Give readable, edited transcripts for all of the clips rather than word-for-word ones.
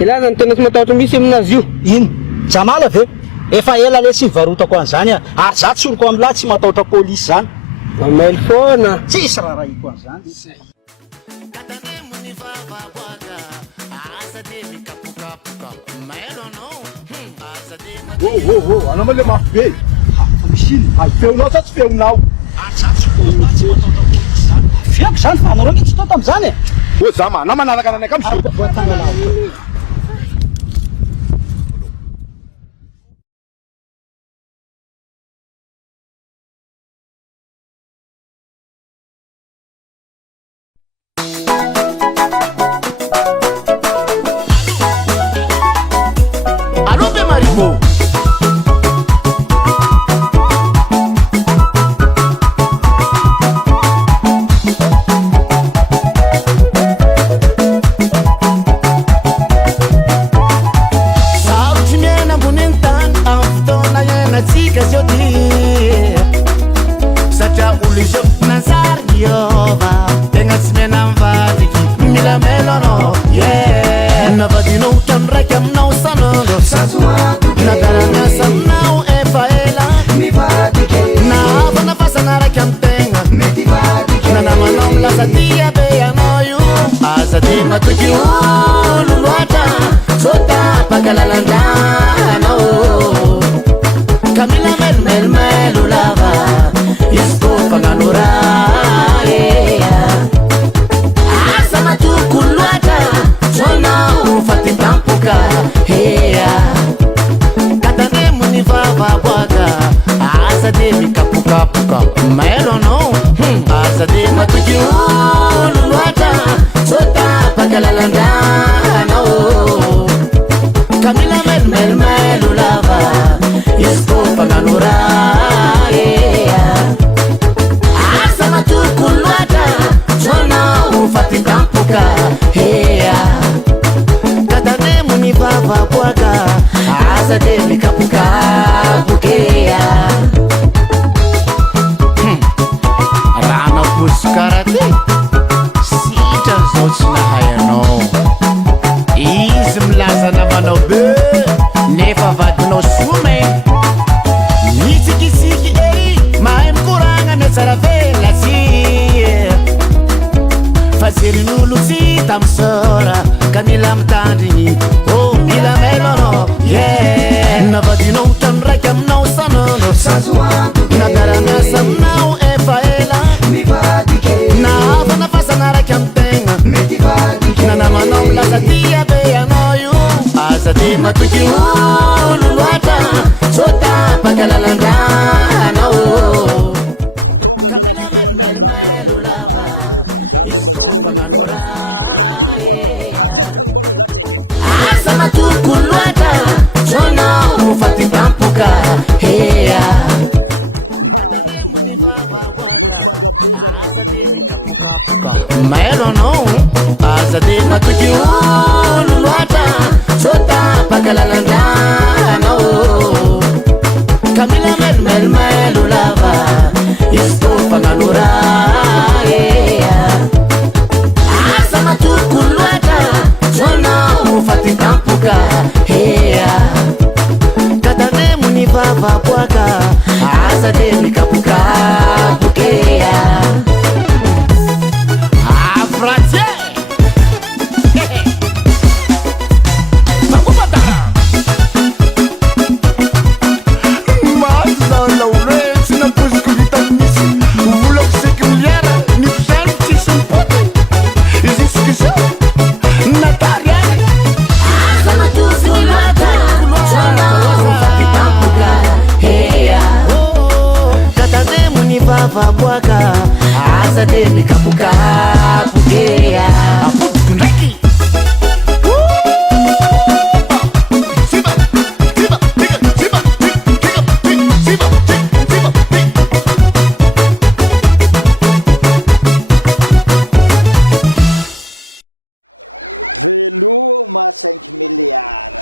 Ilana ny tena tsy matahotra misy aminazy io. Ino? Jamala ve? Efa ela le tsy varotako an'izany ary za tsy oloko amin'lahy tsy matahotra polisy zany. Mail foana. Tsisy raharaiko an'izany. Anao ma le mafy be. Misy ay feonao sa tsy feonao? Fiako zany fa anareo mihitsy tao tam'izany e. O zama, anao manaraka anay ka misy. Tonga dalla fotoana za mila baolina kay am'izay za dia mbola tsy nanao vola na ino mbo anao ary zay tany mbo anao za tsy haingety asa matoko loatra sonao fatimtampoka hea tsy magnino nosy mangabe za miambinanao la olo maelo anao asa dia matoky olo loatra sotapaka lalandanao kamila melomelo lava isto fangalora asa matoko loatra sonao fatimtampoka hea katavemo ny vavaboaka asa dia mikapokapokea afratie vavaboaka asa dia mikapokapokea apotikondraiky veloma 5 milliards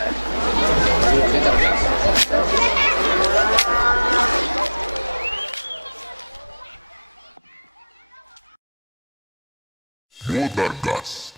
Mudar gas.